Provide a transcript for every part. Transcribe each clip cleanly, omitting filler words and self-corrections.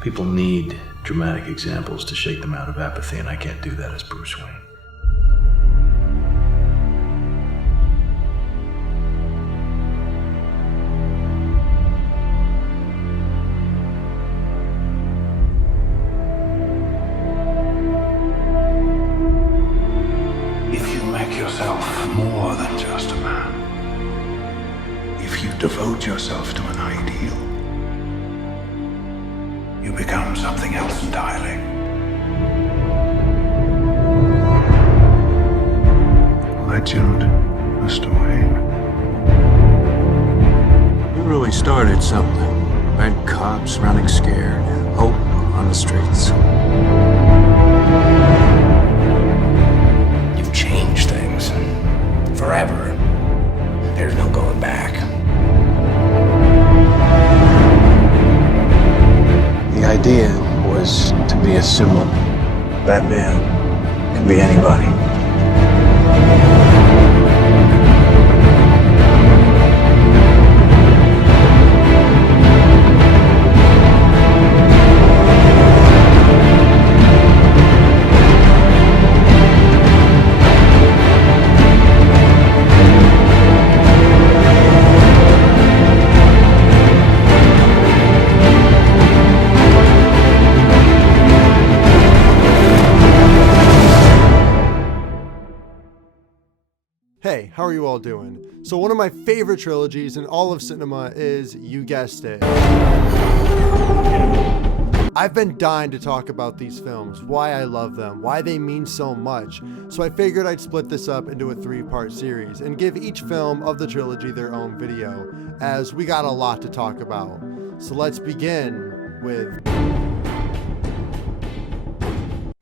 People need dramatic examples to shake them out of apathy, and I can't do that as Bruce Wayne. If you make yourself more than just a man, if you devote yourself to an ideal, you become something else entirely. Legend, Mr. Wayne. You really started something. Red cops running scared, hope on the streets. You've changed things. Forever. There's no going back. The idea was to be a symbol. Batman can be anybody. Hey, how are you all doing? So one of my favorite trilogies in all of cinema is, you guessed it, I've been dying to talk about these films, why I love them, why they mean so much. So I figured I'd split this up into a 3-part series and give each film of the trilogy their own video, as we got a lot to talk about. So let's begin with...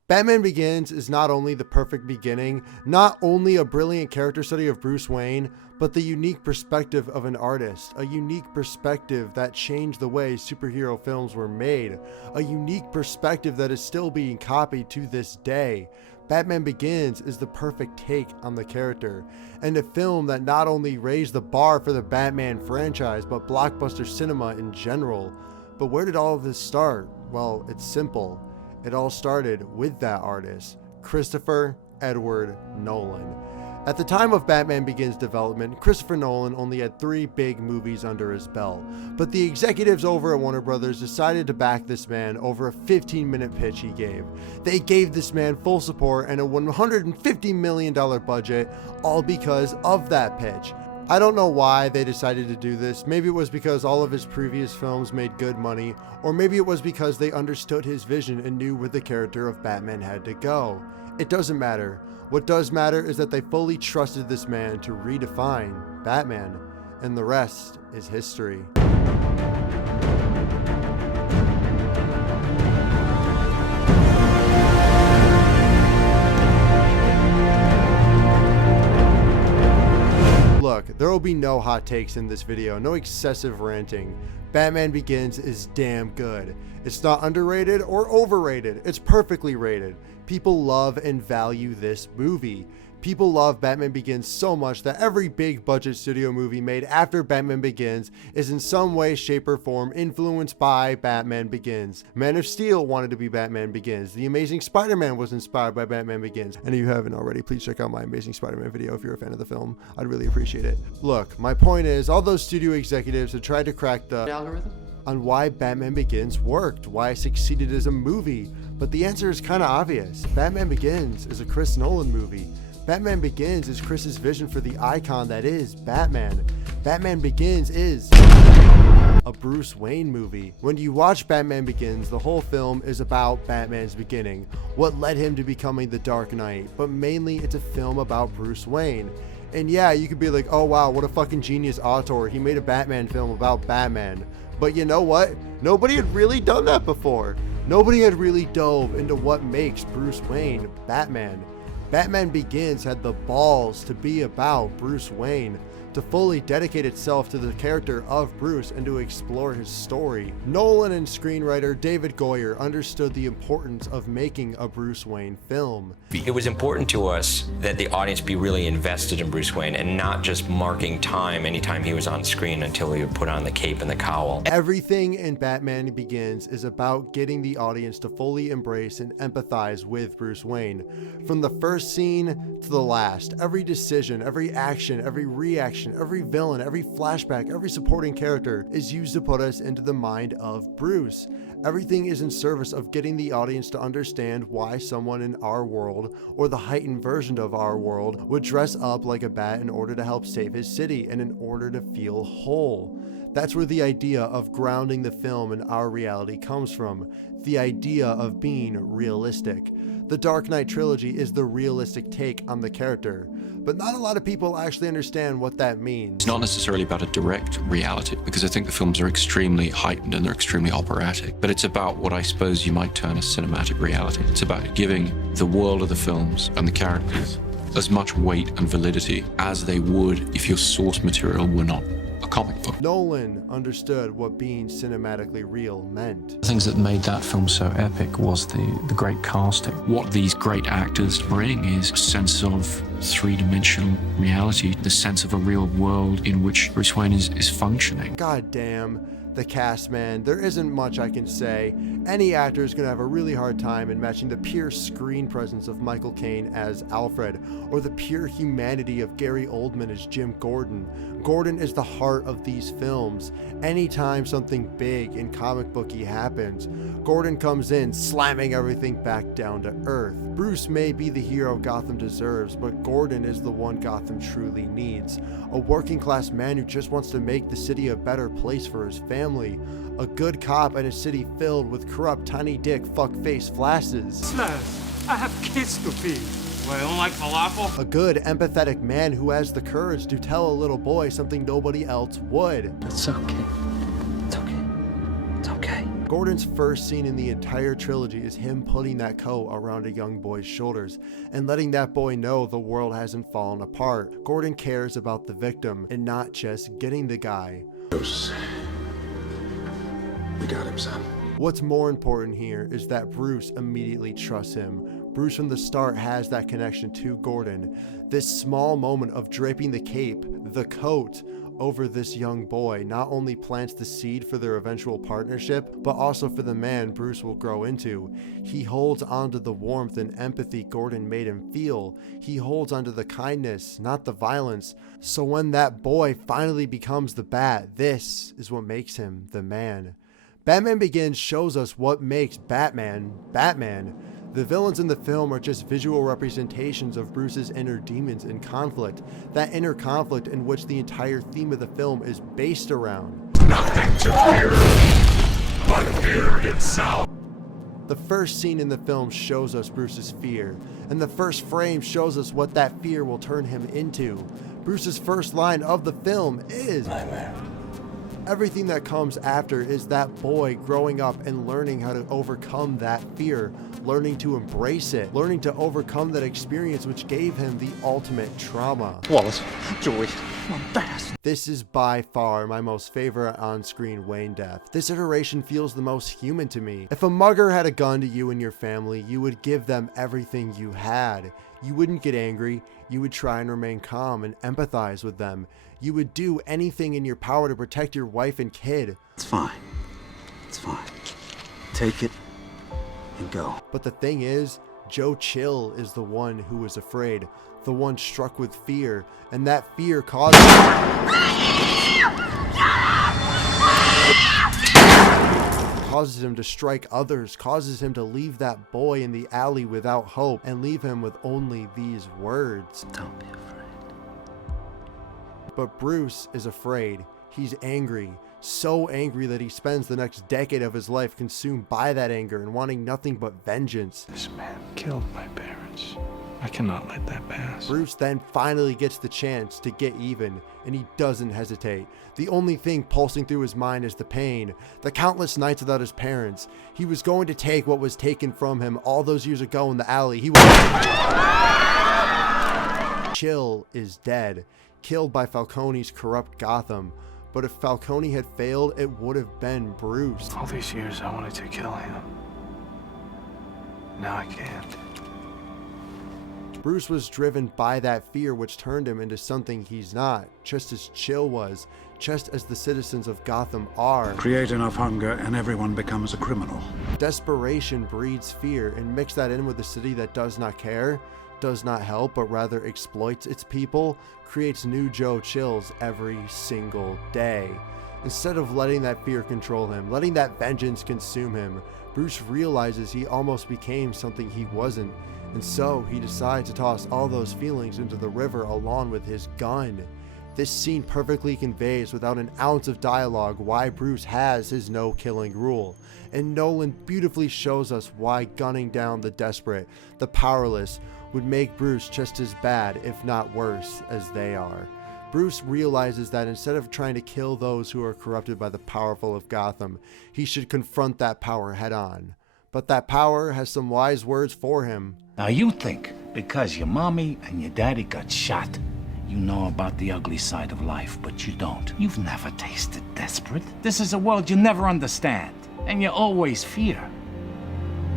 Batman Begins is not only the perfect beginning, not only a brilliant character study of Bruce Wayne, but the unique perspective of an artist, a unique perspective that changed the way superhero films were made, a unique perspective that is still being copied to this day. Batman Begins is the perfect take on the character, and a film that not only raised the bar for the Batman franchise, but blockbuster cinema in general. But where did all of this start? Well, it's simple. It all started with that artist, Christopher Edward Nolan. At the time of Batman Begins development, Christopher Nolan only had 3 big movies under his belt, but the executives over at Warner Brothers decided to back this man over a 15-minute pitch he gave. They gave this man full support and a $150 million budget, all because of that pitch. I don't know why they decided to do this. Maybe it was because all of his previous films made good money, or maybe it was because they understood his vision and knew where the character of Batman had to go. It doesn't matter. What does matter is that they fully trusted this man to redefine Batman, and the rest is history. Look, there will be no hot takes in this video, no excessive ranting. Batman Begins is damn good. It's not underrated or overrated, it's perfectly rated. People love and value this movie. People love Batman Begins so much that every big budget studio movie made after Batman Begins is in some way, shape, or form influenced by Batman Begins. Man of Steel wanted to be Batman Begins. The Amazing Spider-Man was inspired by Batman Begins. And if you haven't already, please check out my Amazing Spider-Man video if you're a fan of the film. I'd really appreciate it. Look, my point is, all those studio executives have tried to crack the algorithm on why Batman Begins worked, why it succeeded as a movie. But the answer is kind of obvious. Batman Begins is a Chris Nolan movie. Batman Begins is Chris's vision for the icon that is Batman. Batman Begins is a Bruce Wayne movie. When you watch Batman Begins, the whole film is about Batman's beginning, what led him to becoming the Dark Knight, but mainly it's a film about Bruce Wayne. And yeah, you could be like, oh wow, what a fucking genius auteur, he made a Batman film about Batman. But you know what? Nobody had really done that before. Nobody had really dove into what makes Bruce Wayne Batman. Batman Begins had the balls to be about Bruce Wayne, to fully dedicate itself to the character of Bruce and to explore his story. Nolan and screenwriter David Goyer understood the importance of making a Bruce Wayne film. It was important to us that the audience be really invested in Bruce Wayne and not just marking time anytime he was on screen until he would put on the cape and the cowl. Everything in Batman Begins is about getting the audience to fully embrace and empathize with Bruce Wayne. From the first scene to the last, every decision, every action, every reaction, every villain, every flashback, every supporting character is used to put us into the mind of Bruce. Everything is in service of getting the audience to understand why someone in our world, or the heightened version of our world, would dress up like a bat in order to help save his city and in order to feel whole. That's where the idea of grounding the film in our reality comes from, the idea of being realistic. The Dark Knight Trilogy is the realistic take on the character, but not a lot of people actually understand what that means. It's not necessarily about a direct reality, because I think the films are extremely heightened and they're extremely operatic, but it's about what I suppose you might term as cinematic reality. It's about giving the world of the films and the characters as much weight and validity as they would if your source material were not a comic book. Nolan understood what being cinematically real meant. The things that made that film so epic was the great casting. What these great actors bring is a sense of three-dimensional reality, the sense of a real world in which Bruce Wayne is functioning. God damn, the cast, man. There isn't much I can say. Any actor is gonna have a really hard time in matching the pure screen presence of Michael Caine as Alfred, or the pure humanity of Gary Oldman as Jim Gordon. Gordon is the heart of these films. Anytime something big and comic booky happens, Gordon comes in, slamming everything back down to earth. Bruce may be the hero Gotham deserves, but Gordon is the one Gotham truly needs. A working class man who just wants to make the city a better place for his family. A good cop in a city filled with corrupt tiny dick fuckface flashes. Sirs, I have kids to feed. Well, you don't like falafel? A good empathetic man who has the courage to tell a little boy something nobody else would. It's okay. It's okay. It's okay. Gordon's first scene in the entire trilogy is him putting that coat around a young boy's shoulders and letting that boy know the world hasn't fallen apart. Gordon cares about the victim and not just getting the guy. Bruce. We got him, son. What's more important here is that Bruce immediately trusts him. Bruce from the start has that connection to Gordon. This small moment of draping the cape, the coat, over this young boy not only plants the seed for their eventual partnership, but also for the man Bruce will grow into. He holds onto the warmth and empathy Gordon made him feel. He holds onto the kindness, not the violence. So when that boy finally becomes the Bat, this is what makes him the man. Batman Begins shows us what makes Batman, Batman. The villains in the film are just visual representations of Bruce's inner demons in conflict, that inner conflict in which the entire theme of the film is based around. Nothing to fear but fear itself. The first scene in the film shows us Bruce's fear, and the first frame shows us what that fear will turn him into. Bruce's first line of the film is nightmare. Everything that comes after is that boy growing up and learning how to overcome that fear, learning to embrace it, learning to overcome that experience which gave him the ultimate trauma. Wallace, Joey, my best. This is by far my most favorite on-screen Wayne death. This iteration feels the most human to me. If a mugger had a gun to you and your family, you would give them everything you had. You wouldn't get angry. You would try and remain calm and empathize with them. You would do anything in your power to protect your wife and kid. It's fine. It's fine. Take it and go. But the thing is, Joe Chill is the one who was afraid, the one struck with fear, and that fear causes him to strike others, causes him to leave that boy in the alley without hope, and leave him with only these words. Don't be afraid. But Bruce is afraid. He's angry. So angry that he spends the next decade of his life consumed by that anger and wanting nothing but vengeance. This man killed my parents. I cannot let that pass. Bruce then finally gets the chance to get even, and he doesn't hesitate. The only thing pulsing through his mind is the pain, the countless nights without his parents. He was going to take what was taken from him all those years ago in the alley. Chill is dead. killed by Falcone's corrupt Gotham. But if Falcone had failed, it would have been Bruce. All these years I wanted to kill him. Now I can't. Bruce was driven by that fear, which turned him into something he's not, just as Chill was, just as the citizens of Gotham are. Create enough hunger and everyone becomes a criminal. Desperation breeds fear, and mix that in with a city that does not care, does not help, but rather exploits its people, creates new Joe Chills every single day. Instead of letting that fear control him, letting that vengeance consume him, Bruce realizes he almost became something he wasn't, and so he decides to toss all those feelings into the river along with his gun. This scene perfectly conveys without an ounce of dialogue why Bruce has his no killing rule, and Nolan beautifully shows us why gunning down the desperate, the powerless, would make Bruce just as bad, if not worse, as they are. Bruce realizes that instead of trying to kill those who are corrupted by the powerful of Gotham, he should confront that power head on. But that power has some wise words for him. Now you think because your mommy and your daddy got shot, you know about the ugly side of life, but you don't. You've never tasted desperate. This is a world you never understand, and you always fear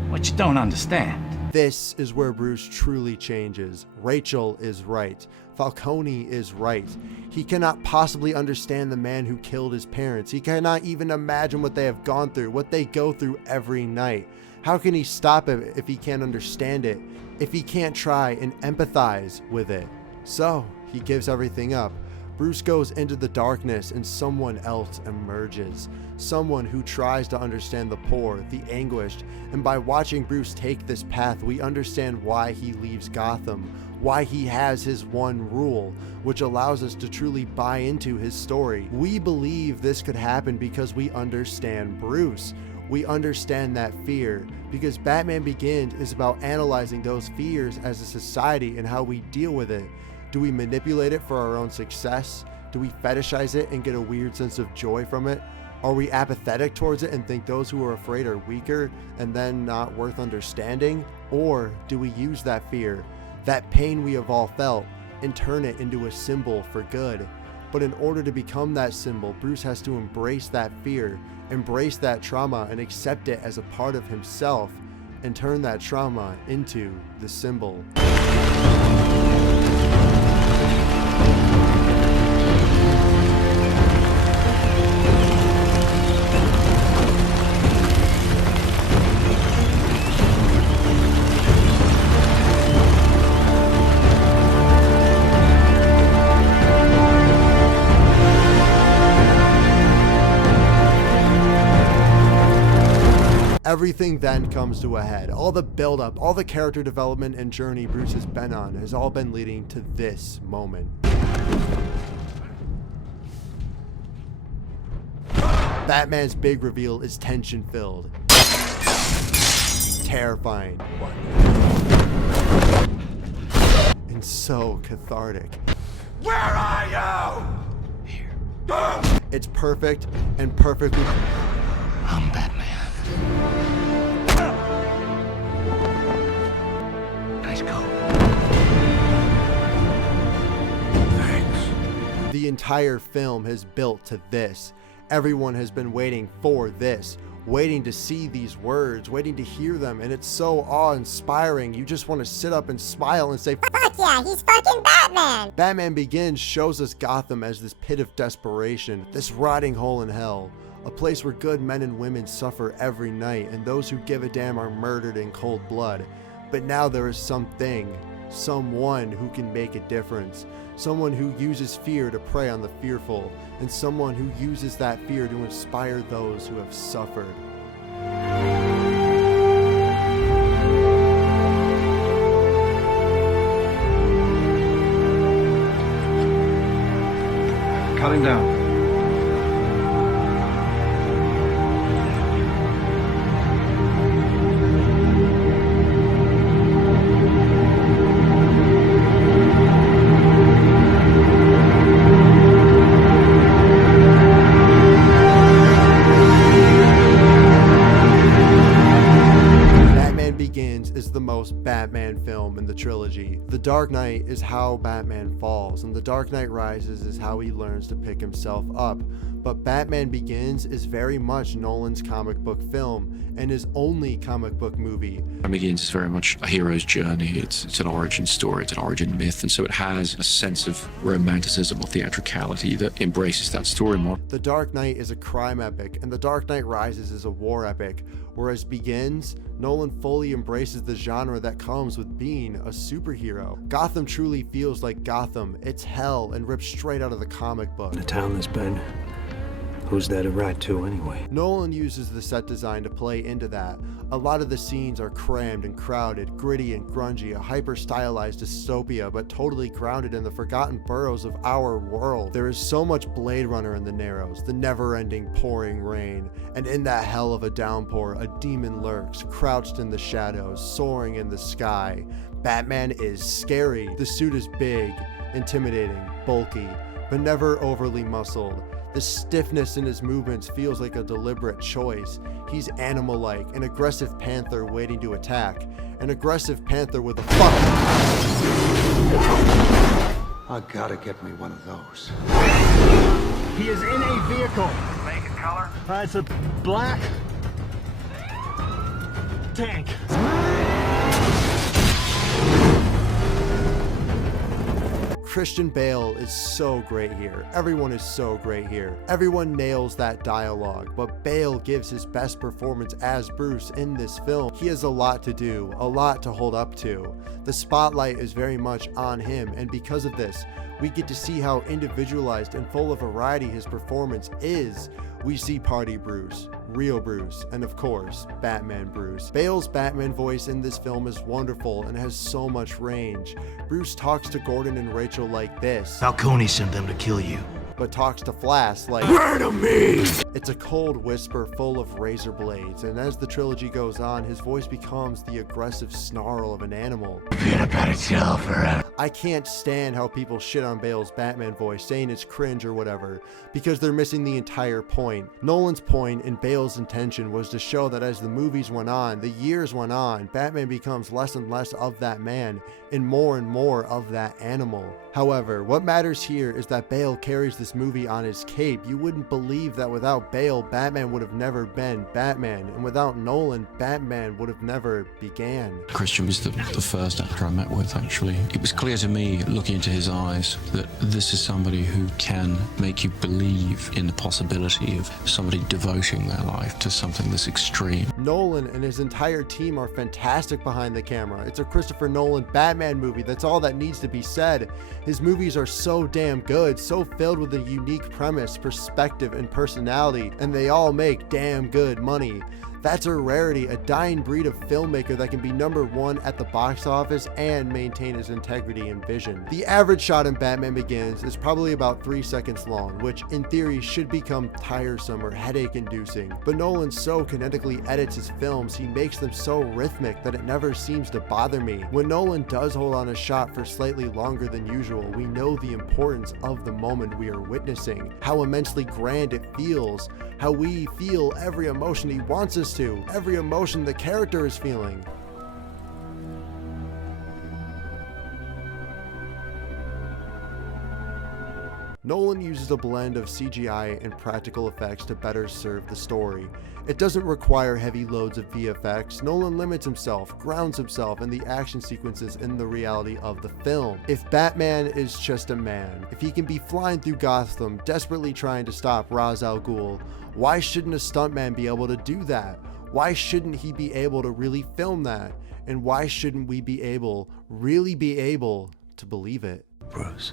what you don't understand. This is where Bruce truly changes. Rachel is right. Falcone is right. He cannot possibly understand the man who killed his parents. He cannot even imagine what they have gone through, what they go through every night. How can he stop it if he can't understand it, if he can't try and empathize with it? So he gives everything up. Bruce goes into the darkness and someone else emerges. Someone who tries to understand the poor, the anguished, and by watching Bruce take this path, we understand why he leaves Gotham, why he has his one rule, which allows us to truly buy into his story. We believe this could happen because we understand Bruce. We understand that fear, because Batman Begins is about analyzing those fears as a society and how we deal with it. Do we manipulate it for our own success? Do we fetishize it and get a weird sense of joy from it? Are we apathetic towards it and think those who are afraid are weaker and then not worth understanding? Or do we use that fear, that pain we have all felt, and turn it into a symbol for good? But in order to become that symbol, Bruce has to embrace that fear, embrace that trauma, and accept it as a part of himself, and turn that trauma into the symbol. Everything then comes to a head. All the build-up, all the character development and journey Bruce has been on has all been leading to this moment. Batman's big reveal is tension-filled, terrifying, and so cathartic. Where are you? Here. It's perfect and perfectly... I'm Batman. Nice coat. Thanks. The entire film has built to this. Everyone has been waiting for this, waiting to see these words, waiting to hear them, and it's so awe-inspiring. You just want to sit up and smile and say, "Fuck yeah, he's fucking Batman!" Batman Begins shows us Gotham as this pit of desperation, this rotting hole in hell. A place where good men and women suffer every night, and those who give a damn are murdered in cold blood. But now there is something, someone who can make a difference. Someone who uses fear to prey on the fearful, and someone who uses that fear to inspire those who have suffered. Cutting down. Batman film in the trilogy. The Dark Knight is how Batman falls, and The Dark Knight Rises is how he learns to pick himself up. But Batman Begins is very much Nolan's comic book film, and his only comic book movie. Batman Begins is very much a hero's journey. It's an origin story, it's an origin myth, and so it has a sense of romanticism or theatricality that embraces that story more. The Dark Knight is a crime epic, and The Dark Knight Rises is a war epic, whereas Begins, Nolan fully embraces the genre that comes with being a superhero. Gotham truly feels like Gotham. It's hell and ripped straight out of the comic book. The town that's been. Who's there to write to anyway? Nolan uses the set design to play into that. A lot of the scenes are crammed and crowded, gritty and grungy, a hyper-stylized dystopia, but totally grounded in the forgotten boroughs of our world. There is so much Blade Runner in the Narrows, the never-ending pouring rain, and in that hell of a downpour, a demon lurks, crouched in the shadows, soaring in the sky. Batman is scary. The suit is big, intimidating, bulky, but never overly muscled. The stiffness in his movements feels like a deliberate choice. He's animal-like, an aggressive panther waiting to attack. An aggressive panther with a fuck. I gotta get me one of those. He is in a vehicle. Make it color? It's a black tank. Christian Bale is so great here. Everyone is so great here. Everyone nails that dialogue, but Bale gives his best performance as Bruce in this film. He has a lot to do, a lot to hold up to. The spotlight is very much on him, and because of this, we get to see how individualized and full of variety his performance is. We see Party Bruce, Real Bruce, and of course, Batman Bruce. Bale's Batman voice in this film is wonderful and has so much range. Bruce talks to Gordon and Rachel like this. Falcone sent them to kill you. But talks to Flash like, Murder me! It's a cold whisper full of razor blades, and as the trilogy goes on, his voice becomes the aggressive snarl of an animal. Peanut butter jelly forever. I can't stand how people shit on Bale's Batman voice, saying it's cringe or whatever, because they're missing the entire point. Nolan's point and Bale's intention was to show that as the movies went on, the years went on, Batman becomes less and less of that man, and more of that animal. However, what matters here is that Bale carries this movie on his cape. You wouldn't believe that without Bale, Batman would have never been Batman, and without Nolan, Batman would have never began. Christian was the first actor I met with, actually. It was clear to me, looking into his eyes, that this is somebody who can make you believe in the possibility of somebody devoting their life to something this extreme. Nolan and his entire team are fantastic behind the camera. It's a Christopher Nolan Batman movie. That's all that needs to be said. His movies are so damn good, so filled with a unique premise, perspective, and personality, and they all make damn good money. That's a rarity, a dying breed of filmmaker that can be #1 at the box office and maintain his integrity and vision. The average shot in Batman Begins is probably about 3 seconds long, which in theory should become tiresome or headache-inducing, but Nolan so kinetically edits his films, he makes them so rhythmic that it never seems to bother me. When Nolan does hold on a shot for slightly longer than usual, we know the importance of the moment we are witnessing, how immensely grand it feels, how we feel every emotion he wants us to, every emotion the character is feeling. Nolan uses a blend of CGI and practical effects to better serve the story. It doesn't require heavy loads of VFX. Nolan limits himself, grounds himself in the action sequences in the reality of the film. If Batman is just a man, if he can be flying through Gotham desperately trying to stop Ra's al Ghul, why shouldn't a stuntman be able to do that? Why shouldn't he be able to really film that? And why shouldn't we really be able to believe it? Bruce,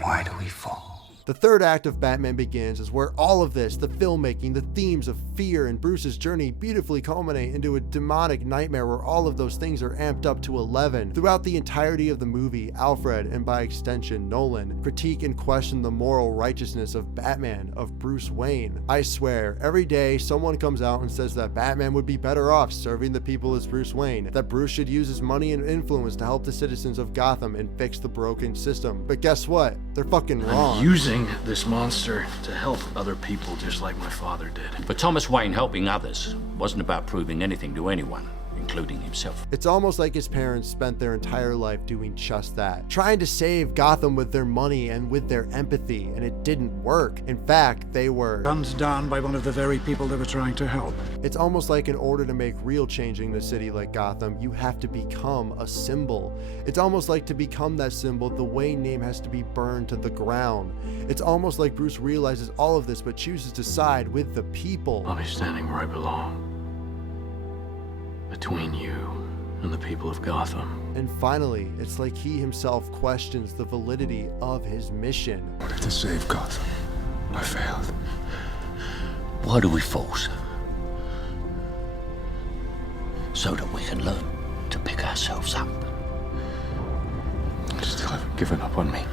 why do we fall? The third act of Batman Begins is where all of this, the filmmaking, the themes of fear and Bruce's journey beautifully culminate into a demonic nightmare where all of those things are amped up to 11. Throughout the entirety of the movie, Alfred, and by extension Nolan, critique and question the moral righteousness of Batman, of Bruce Wayne. I swear, every day someone comes out and says that Batman would be better off serving the people as Bruce Wayne, that Bruce should use his money and influence to help the citizens of Gotham and fix the broken system. But guess what? They're fucking wrong. I'm using this monster to help other people just like my father did. But Thomas Wayne helping others wasn't about proving anything to anyone, including himself. It's almost like his parents spent their entire life doing just that, trying to save Gotham with their money and with their empathy, and it didn't work. In fact, they were gunned down by one of the very people they were trying to help. It's almost like in order to make real change in a city like Gotham, you have to become a symbol. It's almost like to become that symbol, the Wayne name has to be burned to the ground. It's almost like Bruce realizes all of this but chooses to side with the people. I'll be standing where I belong. Between you and the people of Gotham. And finally, it's like he himself questions the validity of his mission. What if to save Gotham, I failed? Why do we force? So that we can learn to pick ourselves up. You still haven't given up on me.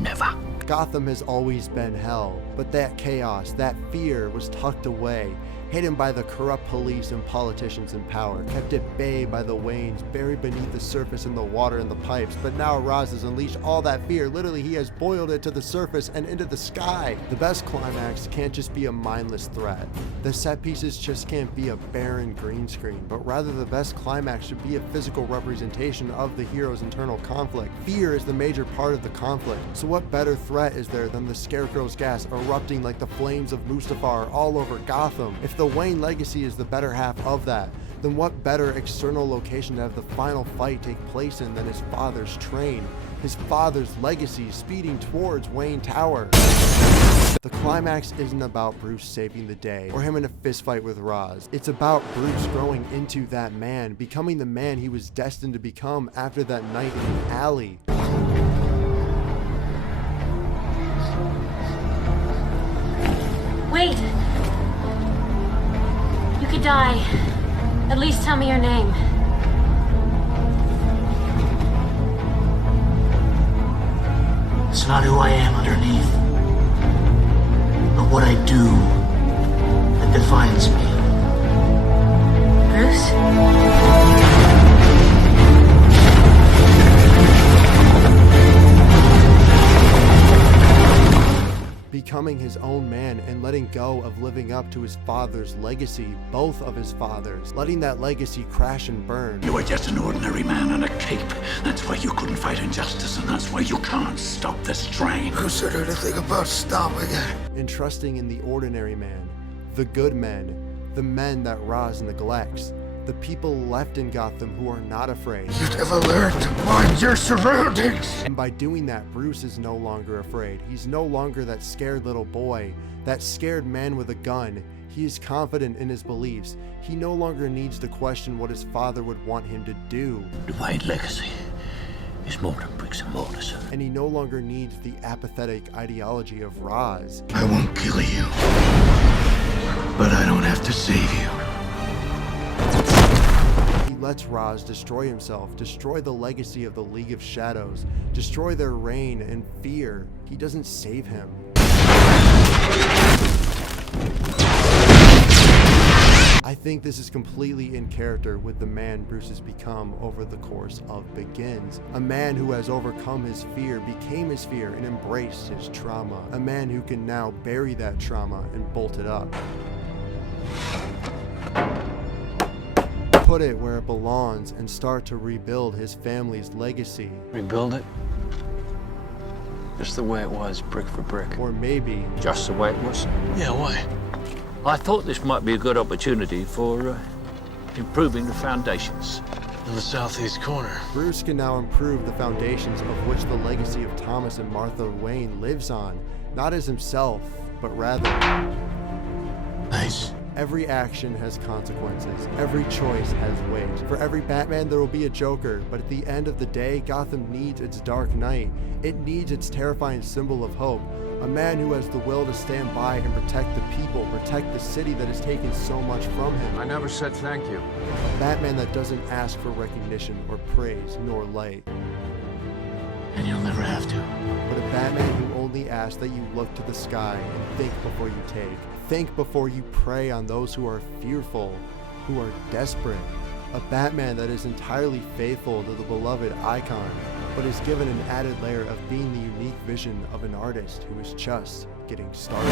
Never. Gotham has always been hell, but that chaos, that fear was tucked away, hidden by the corrupt police and politicians in power, kept at bay by the Waynes, buried beneath the surface in the water and the pipes. But now Ra's has unleashed all that fear. Literally, he has boiled it to the surface and into the sky. The best climax can't just be a mindless threat. The set pieces just can't be a barren green screen, but rather the best climax should be a physical representation of the hero's internal conflict. Fear is the major part of the conflict, so what better threat is there than the Scarecrow's gas erupting like the flames of Mustafar all over Gotham? If the Wayne legacy is the better half of that, then what better external location to have the final fight take place in than his father's train, his father's legacy speeding towards Wayne Tower? The climax isn't about Bruce saving the day or him in a fistfight with Ra's. It's about Bruce growing into that man, becoming the man he was destined to become after that night in the alley. Wait! You could die. At least tell me your name. It's not who I am underneath, but what I do that defines me. Bruce? Becoming his own man and letting go of living up to his father's legacy, both of his fathers, letting that legacy crash and burn. You were just an ordinary man on a cape. That's why you couldn't fight injustice, and that's why you can't stop this train. Who said anything about stopping it? And trusting in the ordinary man, the good men, the men that Ra's neglects, the people left in Gotham who are not afraid. You never learned to mind your surroundings. And by doing that, Bruce is no longer afraid. He's no longer that scared little boy, that scared man with a gun. He is confident in his beliefs. He no longer needs to question what his father would want him to do. The Wayne legacy is more than bricks and mortar, sir. And he no longer needs the apathetic ideology of Ra's. I won't kill you, but I don't have to save you. He lets Ra's destroy himself, destroy the legacy of the League of Shadows, destroy their reign and fear. He doesn't save him. I think this is completely in character with the man Bruce has become over the course of Begins. A man who has overcome his fear, became his fear, and embraced his trauma. A man who can now bury that trauma and bolt it up. Put it where it belongs and start to rebuild his family's legacy. Rebuild it? Just the way it was, brick for brick. Or maybe... just the way it was? Yeah, why? I thought this might be a good opportunity for improving the foundations. In the southeast corner. Bruce can now improve the foundations of which the legacy of Thomas and Martha Wayne lives on. Not as himself, but rather... Nice. Every action has consequences. Every choice has weight. For every Batman, there will be a Joker, but at the end of the day, Gotham needs its Dark Knight. It needs its terrifying symbol of hope. A man who has the will to stand by and protect the people, protect the city that has taken so much from him. I never said thank you. A Batman that doesn't ask for recognition or praise nor light. And you'll never have to. But a Batman who only asks that you look to the sky and think before you take. Think before you prey on those who are fearful, who are desperate. A Batman that is entirely faithful to the beloved icon, but is given an added layer of being the unique vision of an artist who is just getting started.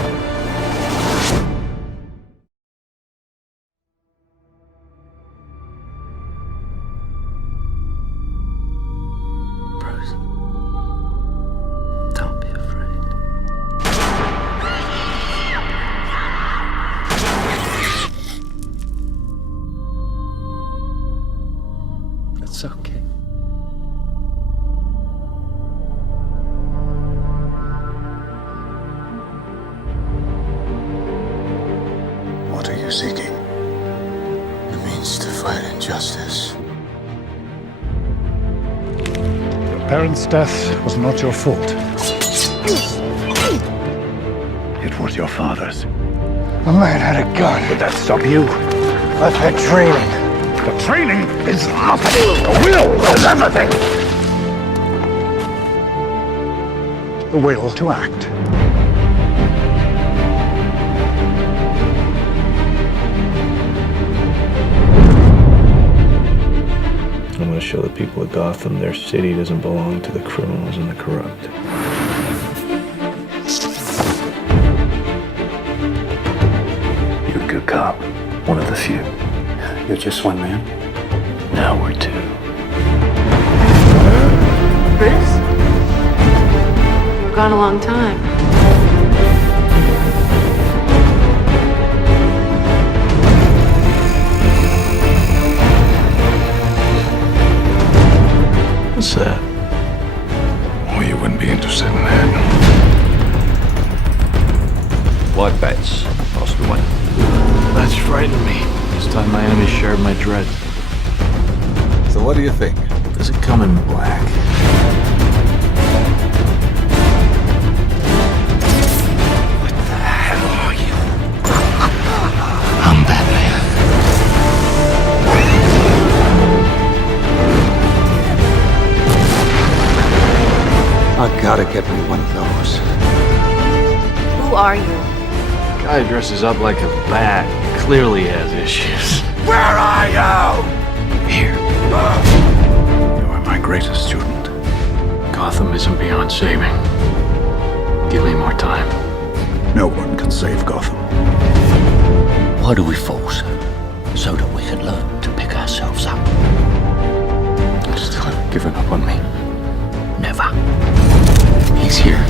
you seeking? It means to fight injustice. Your parents' death was not your fault. It was your father's. A man had a gun. Would that stop you? I've had training. The training is nothing. The will is everything. The will to act. I'm going to show the people of Gotham their city doesn't belong to the criminals and the corrupt. You're a good cop. One of the few. You're just one man. Now we're two. Bruce? You were gone a long time. What's that? Well, you wouldn't be interested in that. Life bets, Master Wayne. That's frightening me. This time my enemies shared my dread. So what do you think? Does it come in black? What the hell are you? I'm Batman. I gotta get me one of those. Who are you? Guy dresses up like a bat. Clearly has issues. Where are you? Here. You are my greatest student. Gotham isn't beyond saving. Give me more time. No one can save Gotham. Why do we fall, sir? So that we can learn to pick ourselves up. You still haven't given up on me. Never. He's here.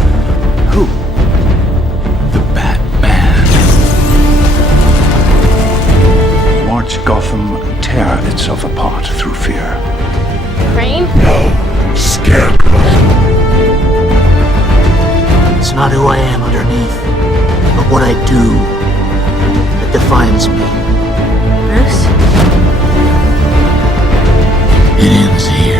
Who? The Batman. Watch Gotham tear itself apart through fear. Crane? No, Scarecrow. It's not who I am underneath, but what I do that defines me. Bruce? It ends here.